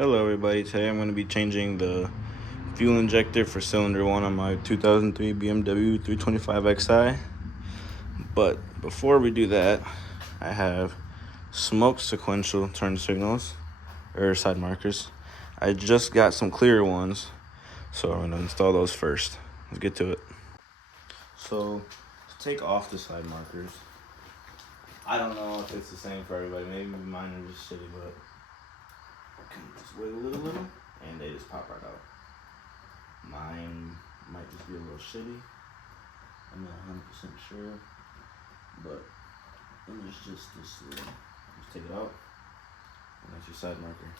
Hello everybody, today I'm going to be changing the fuel injector for cylinder 1 on my 2003 BMW 325xi. But before we do that, I have smoke sequential turn signals, or side markers. I just got some clear ones, so I'm going to install those first. Let's get to it. So, to take off the side markers, I don't know if it's the same for everybody, maybe mine are just shitty, but I can just wiggle it a little, and they just pop right out. Mine might just be a little shitty. I'm not 100% sure, but then there's just this little. Just take it out, and that's your side marker.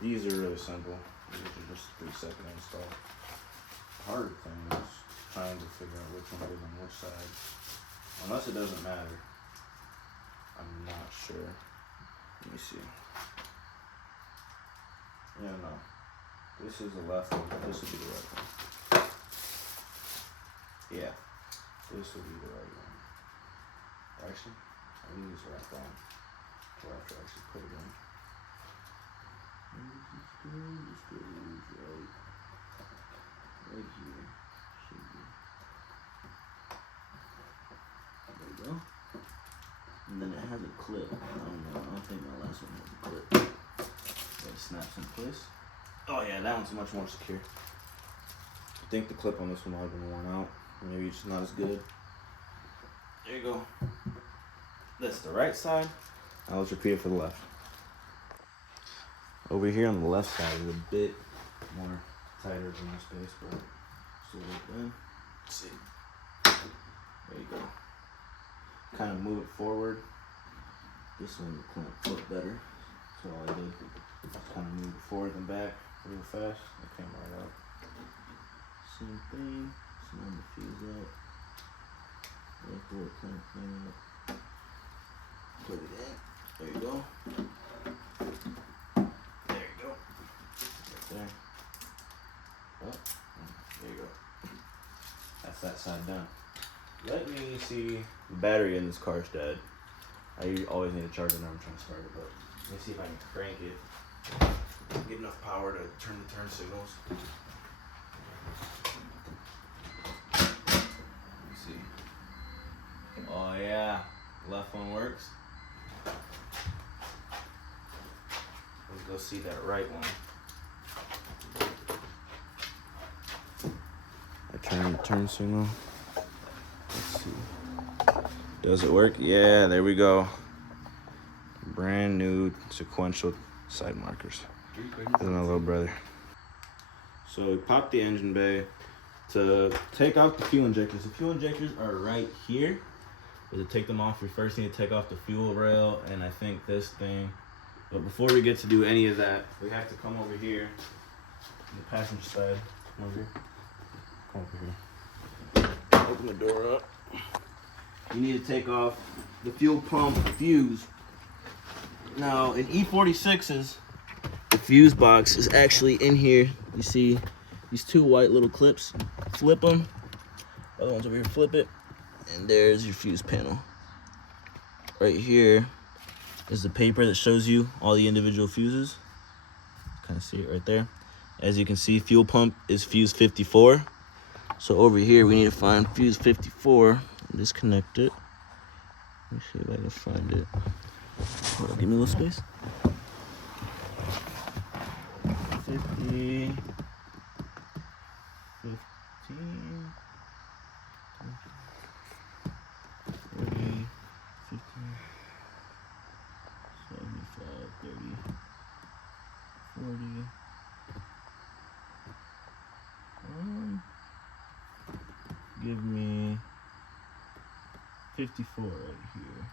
These are really simple. These are just 3-second install. The hard thing is trying to figure out which one goes on which side. Unless it doesn't matter. I'm not sure. Let me see. Yeah, no. This is the left one. This will be the right one. Yeah. This will be the right one. Actually, I think it's right down. Or I have to actually put it in. This goes right here. Should be. There we go. And then it has a clip. I don't think my last one has a clip. It snaps in place. Oh yeah, that one's much more secure. I think the clip on this one might have been worn out. Maybe it's not as good. There you go. That's the right side. Now let's repeat it for the left. Over here on the left side is a bit more tighter than this space, but still work in. Let's see. There you go. Kind of move it forward. This one will clamp foot better. So all I did. Kind of move it forward and back real fast. It came right out. Same thing. Snap the fuse out. Therefore, kind of clean it up. Put it in. There you go. There you go. Right there. Oh, there you go. That's that side done. Let me see. The battery in this car is dead. I always need a charger when I'm trying to start it, but let me see if I can crank it. Get enough power to turn the turn signals. Let me see. Oh yeah, left one works. Let's go see that right one. I turn the turn signal. Let's see. Does it work? Yeah, there we go. Brand new sequential side markers. This is my little brother. So we popped the engine bay. To take out the fuel injectors, the fuel injectors are right here. But to take them off, we first need to take off the fuel rail and I think this thing. But before we get to do any of that, we have to come over here on the passenger side. Come over here. Come over here. Open the door up. You need to take off the fuel pump fuse. Now, in E46s, the fuse box is actually in here. You see these two white little clips. Flip them. Other ones over here, flip it. And there's your fuse panel. Right here is the paper that shows you all the individual fuses. Kind of see it right there. As you can see, fuel pump is fuse 54. So over here, we need to find fuse 54 and disconnect it. Let me see if I can find it. Hold on, give me a little space. 50, 15, 40, 50, 75, 30, 40. Give me 54 right here.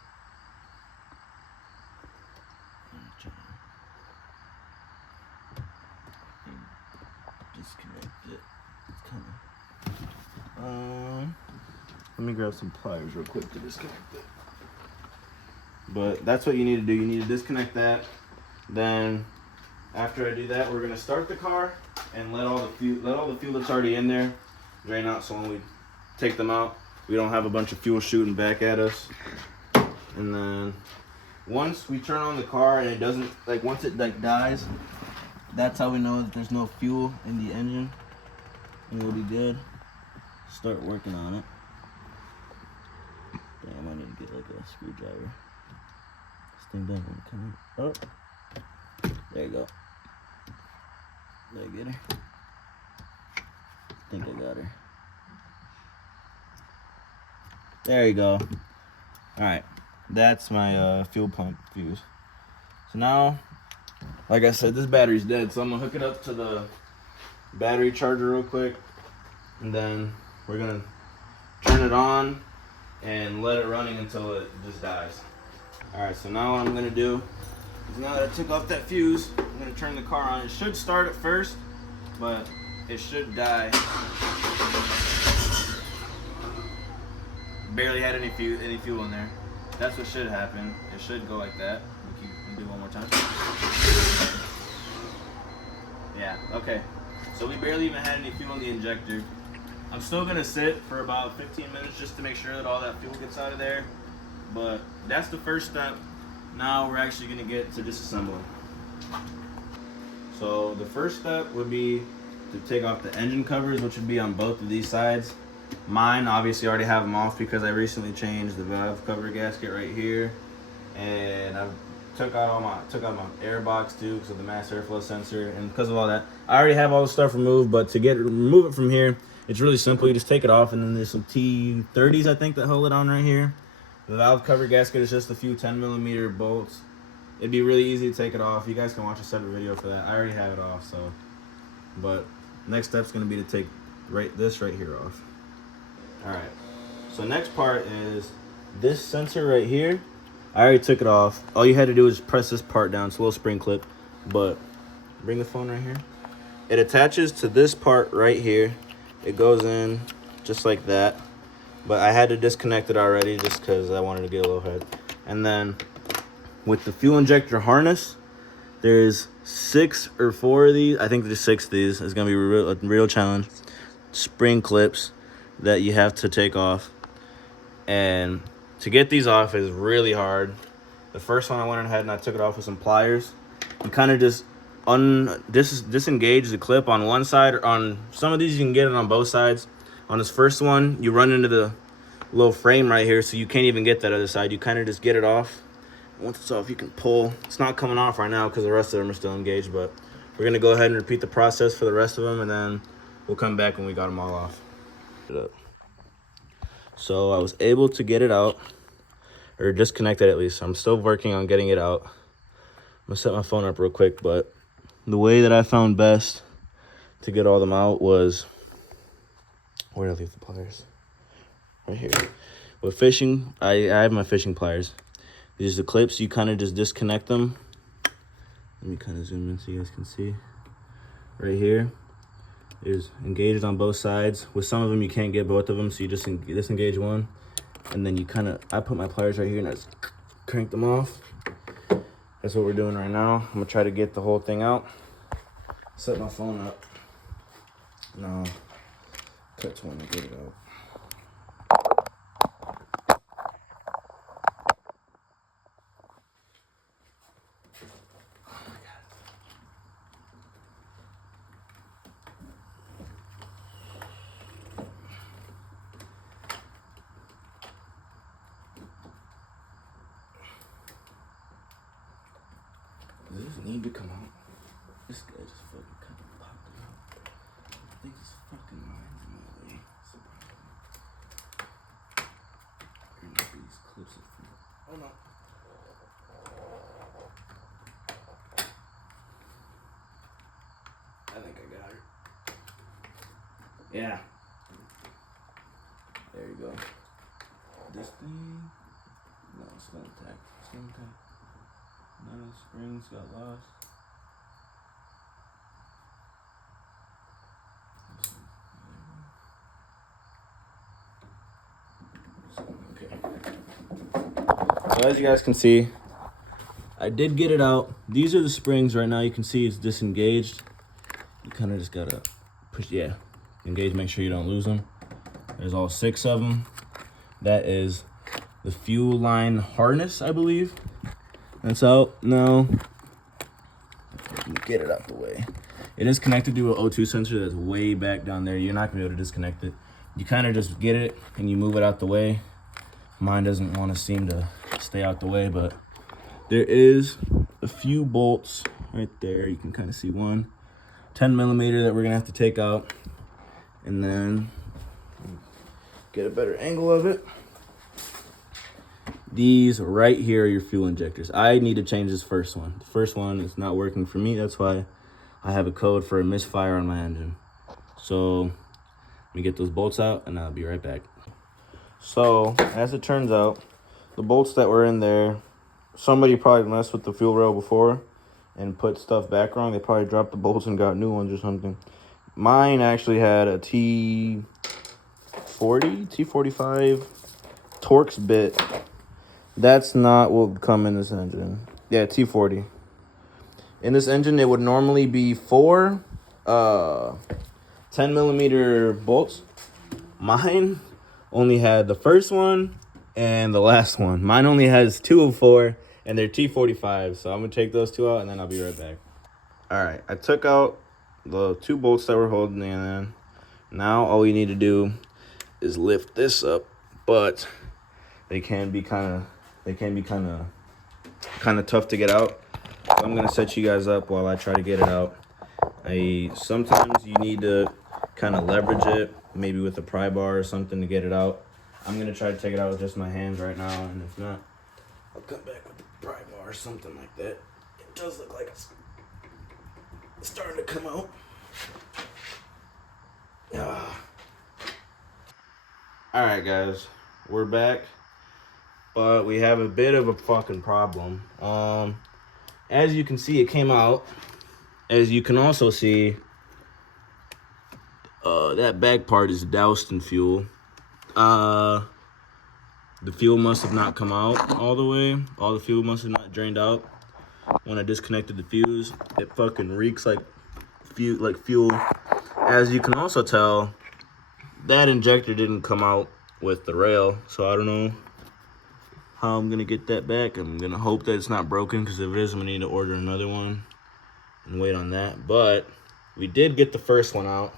Disconnect it. It's coming. Let me grab some pliers real quick to disconnect it. But that's what you need to do. You need to disconnect that. Then after I do that, we're gonna start the car and let all the fuel that's already in there drain out. So when we take them out, we don't have a bunch of fuel shooting back at us. And then once we turn on the car and it doesn't, like once it like dies, that's how we know that there's no fuel in the engine, and we'll be good. Start working on it. Damn, I need to get like a screwdriver. This thing doesn't want to come out. Oh, there you go. Did I get her? I think I got her. There you go. All right, that's my fuel pump fuse. So now, like I said, this battery's dead, so I'm gonna hook it up to the battery charger real quick, and then we're gonna turn it on and let it running until it just dies. All right, so now what I'm gonna do is, now that I took off that fuse, I'm gonna turn the car on. It should start at first, but it should die. Barely had any fuel in there. That's what should happen. It should go like that. We'll do one more time. Yeah, okay. So we barely even had any fuel in the injector. I'm still gonna sit for about 15 minutes just to make sure that all that fuel gets out of there. But that's the first step. Now we're actually gonna get to disassembling. So the first step would be to take off the engine covers, which would be on both of these sides. Mine obviously already have them off because I recently changed the valve cover gasket right here, and I took out my air box too because of the mass airflow sensor, and because of all that, I already have all the stuff removed. But to remove it from here, it's really simple. You just take it off, and then there's some T30s I think that hold it on right here. The valve cover gasket is just a few 10mm bolts. It'd be really easy to take it off. You guys can watch a separate video for that. I already have it off, so. But next step's gonna be to take this right here off. All right, so next part is this sensor right here. I already took it off. All you had to do is press this part down. It's a little spring clip, but bring the phone right here. It attaches to this part right here. It goes in just like that, but I had to disconnect it already just because I wanted to get a little head. And then with the fuel injector harness, there's 6 or 4 of these. I think there's 6 of these. It's gonna be a real challenge. Spring clips that you have to take off, and to get these off is really hard. The first one I went ahead and I took it off with some pliers. You kind of just disengage the clip on one side, or on some of these you can get it on both sides. On this first one, you run into the little frame right here, so you can't even get that other side. You kind of just get it off. Once it's off, you can pull. It's not coming off right now because the rest of them are still engaged, but we're gonna go ahead and repeat the process for the rest of them, and then we'll come back when we got them all off. So I was able to get it out, or disconnect it at least. I'm still working on getting it out. I'm gonna set my phone up real quick, but the way that I found best to get all them out was, where did I leave the pliers? Right here. With fishing, I have my fishing pliers. These are the clips. You kind of just disconnect them. Let me kind of zoom in so you guys can see. Right here is engaged on both sides. With some of them you can't get both of them, so you just disengage one, and then you kind of, I put my pliers right here and I just crank them off. That's what we're doing right now. I'm gonna try to get the whole thing out. Set my phone up. No, cut to when I get it out. Does this need to come out? This guy just fucking kind of popped it out. I think his fucking mind's in my way. Here, maybe these clips are free. Oh no. I think I got her. Yeah. There you go. This thing. No, it's still intact. Still intact. None of the springs got lost. Okay. So as you guys can see, I did get it out. These are the springs right now. You can see it's disengaged. You kind of just gotta push, yeah, engage, make sure you don't lose them. There's all 6 of them. That is the fuel line harness, I believe. That's out now. Get it out the way. It is connected to an O2 sensor that's way back down there. You're not gonna be able to disconnect it. You kind of just get it and you move it out the way. Mine doesn't want to seem to stay out the way, but there is a few bolts right there. You can kind of see one 10 millimeter that we're gonna have to take out, and then get a better angle of it. These right here are your fuel injectors. I need to change this first one. The first one is not working for me. That's why I have a code for a misfire on my engine. So let me get those bolts out and I'll be right back. So as it turns out, the bolts that were in there, somebody probably messed with the fuel rail before and put stuff back wrong. They probably dropped the bolts and got new ones or something. Mine actually had a T40, T45 Torx bit. That's not what would come in this engine. Yeah, T40. In this engine, it would normally be 4 10 millimeter bolts. Mine only had the first one and the last one. Mine only has 2 of 4, and they're T45. So I'm gonna take those 2 out, and then I'll be right back. All right, I took out the 2 bolts that were holding it in. Now all we need to do is lift this up, but they can be kind of tough to get out. So I'm gonna set you guys up while I try to get it out. Sometimes you need to kind of leverage it, maybe with a pry bar or something to get it out. I'm gonna try to take it out with just my hands right now, and if not, I'll come back with a pry bar or something like that. It does look like it's starting to come out. All right, guys, we're back, but we have a bit of a fucking problem. As you can see, it came out. As you can also see, that back part is doused in fuel. The fuel must have not come out all the way. All the fuel must have not drained out. When I disconnected the fuse, it fucking reeks like fuel. As you can also tell, that injector didn't come out with the rail, so I don't know how I'm gonna get that back. I'm gonna hope that it's not broken, because if it is, I'm gonna need to order another one and wait on that. But we did get the first one out.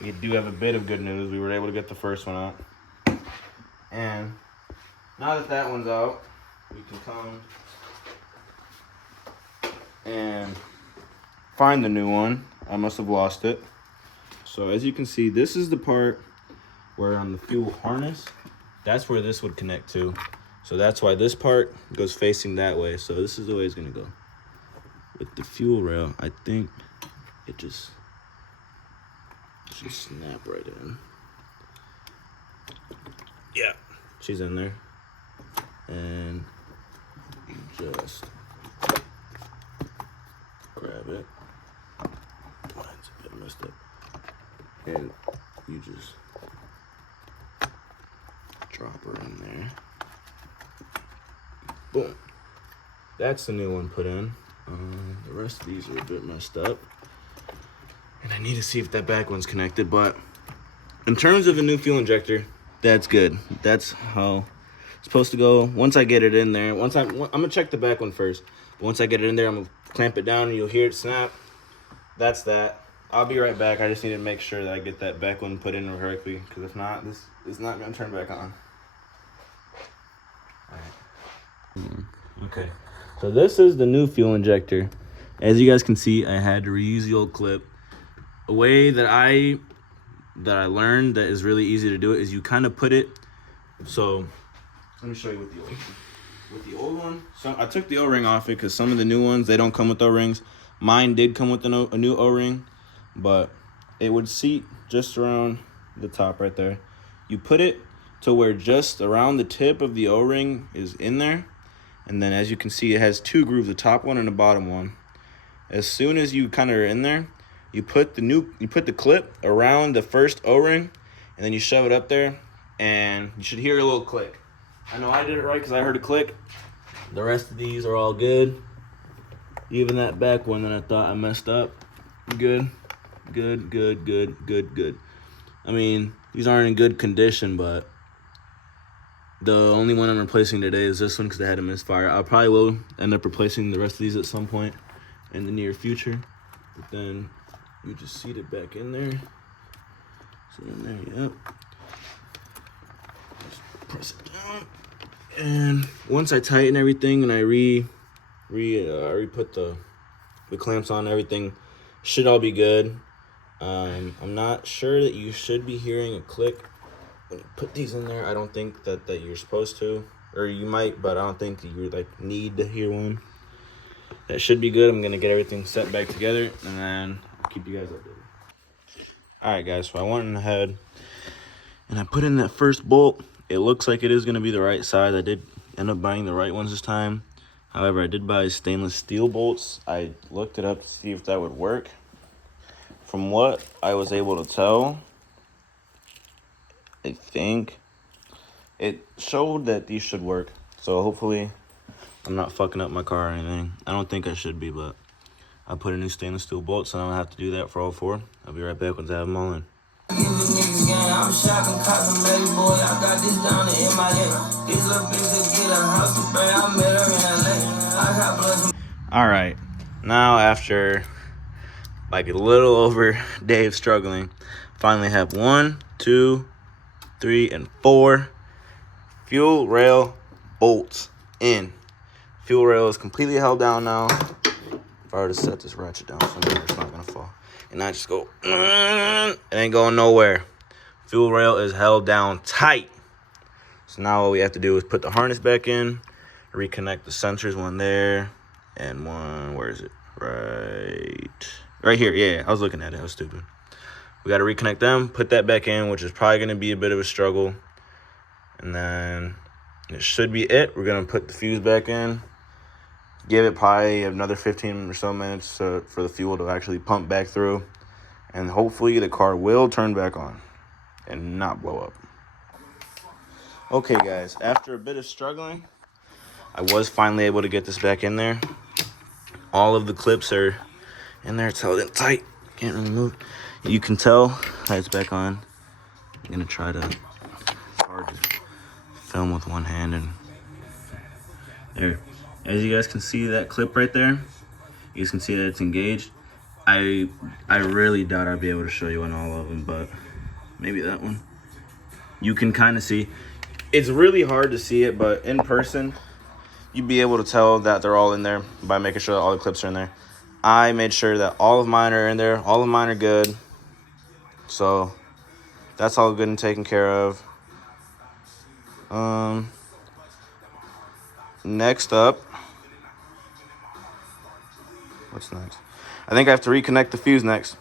We do have a bit of good news. We were able to get the first one out. And now that that one's out, we can come and find the new one. I must have lost it. So as you can see, this is the part where on the fuel harness, that's where this would connect to. So that's why this part goes facing that way. So this is the way it's gonna go. With the fuel rail, I think it just should snap right in. Yeah, she's in there. And just grab it. Mine's a bit messed up. And you just drop her in there. Boom. That's the new one put in. The rest of these are a bit messed up. And I need to see if that back one's connected. But in terms of a new fuel injector, that's good. That's how it's supposed to go. Once I get it in there, I'm gonna check the back one first. But once I get it in there, I'm gonna clamp it down and you'll hear it snap. That's that. I'll be right back. I just need to make sure that I get that back one put in correctly, because if not, this is not gonna turn back on. All right. Okay. So this is the new fuel injector. As you guys can see, I had to reuse the old clip. A way that I learned that is really easy to do it is you kind of put it. So let me show you with the old one. So I took the O-ring off it because some of the new ones, they don't come with O-rings. Mine did come with a new O-ring, but it would seat just around the top right there. You put it to where just around the tip of the O-ring is in there. And then as you can see, it has 2 grooves, the top one and the bottom one. As soon as you kind of are in there, you put the clip around the first O-ring, and then you shove it up there, and you should hear a little click. I know I did it right because I heard a click. The rest of these are all good. Even that back one that I thought I messed up, good. I mean, these aren't in good condition, but The only one I'm replacing today is this one because I had a misfire. I probably will end up replacing the rest of these at some point in the near future. But then you just seat it back in there. Sit in there, yep. Just press it down. And once I tighten everything and I re-put the clamps on, everything should all be good. I'm not sure that you should be hearing a click when you put these in there. I don't think that you're supposed to, or you might, but I don't think that you like need to hear one. That should be good. I'm gonna get everything set back together and then I'll keep you guys updated. All right, guys. So I went ahead and I put in that first bolt. It looks like it is gonna be the right size. I did end up buying the right ones this time. However, I did buy stainless steel bolts. I looked it up to see if that would work. From what I was able to tell, I think it showed that these should work. So hopefully I'm not fucking up my car or anything. I don't think I should be, but I put in new stainless steel bolts, so I don't have to do that for all four. I'll be right back once I have them all in. I'm shopping, cotton lady boy. I got this down in MIA. These little bitches get a house to burn. I met her in LA. I got blood. All right, now after like a little over a day of struggling, finally have 1, 2, 3, and 4 fuel rail bolts in. Fuel rail is completely held down now. If I were to set this ratchet down somewhere, it's not gonna fall. And I just go, it ain't going nowhere. Fuel rail is held down tight. So now what we have to do is put the harness back in, reconnect the sensors, one there, and one, where is it? Right here, yeah, I was looking at it, I was stupid. We gotta reconnect them, put that back in, which is probably gonna be a bit of a struggle. And then it should be it. We're gonna put the fuse back in, give it probably another 15 or so minutes for the fuel to actually pump back through. And hopefully the car will turn back on and not blow up. Okay, guys, after a bit of struggling, I was finally able to get this back in there. All of the clips are in there. It's held in tight. Can't really move. You can tell that it's back on. I'm gonna try to, it's hard to film with one hand. And there, as you guys can see that clip right there, you guys can see that it's engaged. I really doubt I'd be able to show you on all of them, but maybe that one. You can kind of see. It's really hard to see it, but in person, you'd be able to tell that they're all in there by making sure that all the clips are in there. I made sure that all of mine are in there. All of mine are good. So that's all good and taken care of. Next up, what's next? I think I have to reconnect the fuse next.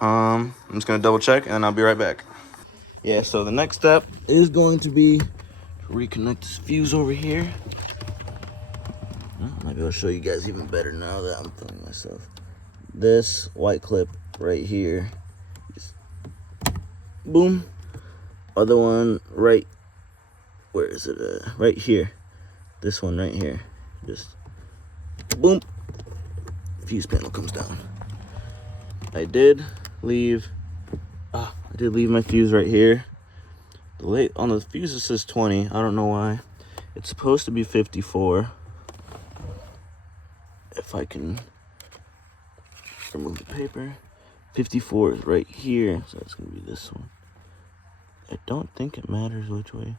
I'm just gonna double check and I'll be right back. Yeah, so the next step is going to be to reconnect this fuse over here. I might be able to show you guys even better now that I'm filming myself. This white clip right here, just boom. Other one right, where is it? Right here. This one right here, just boom. Fuse panel comes down. I did leave my fuse right here. On the fuse it says 20. I don't know why. It's supposed to be 54. If I can remove the paper. 54 is right here, so it's gonna be this one. I don't think it matters which way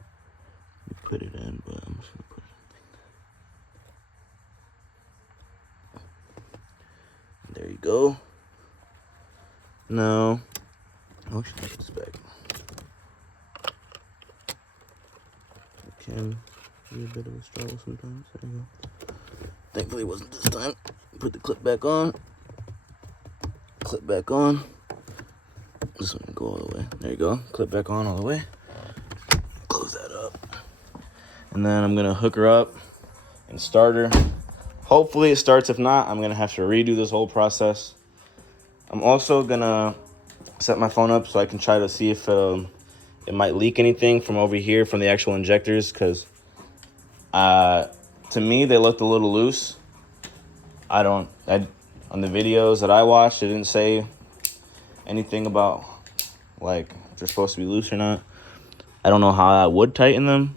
you put it in, but I'm just gonna put it in. There you go. Now, oh, should I put this back? It can be a bit of a struggle sometimes. There you go. Thankfully it wasn't this time. Put the clip back on. Clip back on. This one can go all the way. There you go. Clip back on all the way. Close that up. And then I'm gonna hook her up and start her. Hopefully it starts. If not, I'm gonna have to redo this whole process. I'm also gonna set my phone up so I can try to see if it might leak anything from over here from the actual injectors, because to me they looked a little loose. On the videos that I watched, it didn't say anything about like if they're supposed to be loose or not. I don't know how I would tighten them,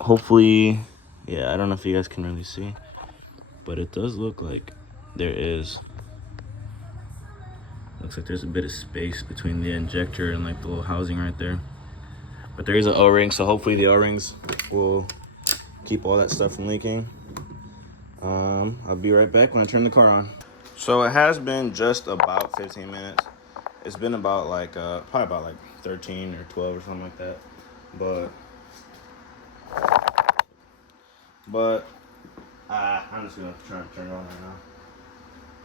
hopefully, yeah, I don't know if you guys can really see, but it does look like there is, looks like there's a bit of space between the injector and like the little housing right there. But there is an O-ring, so hopefully the O-rings will keep all that stuff from leaking. I'll be right back when I turn the car on. So it has been just about 15 minutes. It's been about like, probably about like 13 or 12 or something like that. But I'm just gonna try and turn it on right now.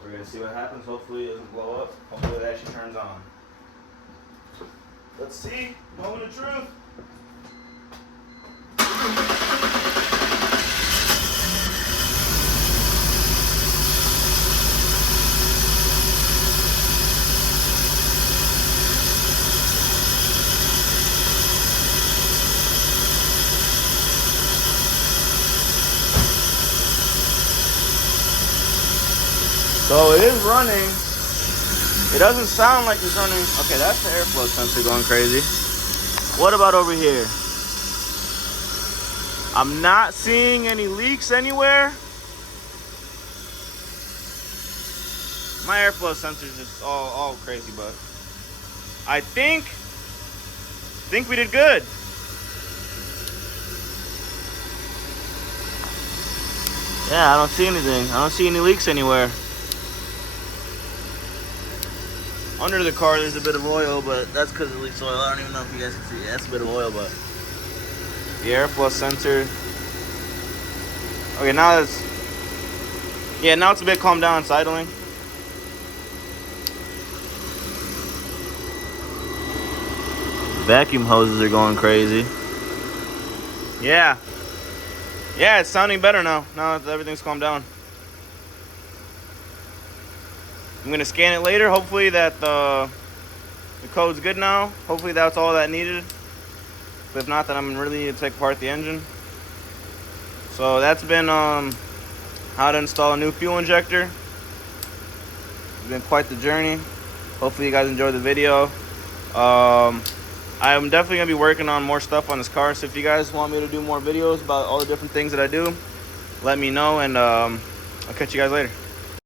We're gonna see what happens. Hopefully it doesn't blow up. Hopefully it actually turns on. Let's see. Moment of truth. So it is running. It doesn't sound like it's running. Okay, that's the airflow sensor going crazy. What about over here? I'm not seeing any leaks anywhere. My airflow sensor is just all crazy, but I think we did good. Yeah, I don't see anything. I don't see any leaks anywhere. Under the car, there's a bit of oil, but that's because it leaks oil. I don't even know if you guys can see it. That's a bit of oil, but the airflow sensor. Okay, now it's, yeah, now it's a bit calmed down. It's idling. Vacuum hoses are going crazy. Yeah, it's sounding better now. Now that everything's calmed down. I'm gonna scan it later. Hopefully that the code's good now. Hopefully that's all that needed. But if not, then I'm really need to take apart the engine. So that's been how to install a new fuel injector. It's been quite the journey. Hopefully you guys enjoyed the video. I'm definitely gonna be working on more stuff on this car. So if you guys want me to do more videos about all the different things that I do, let me know, and I'll catch you guys later.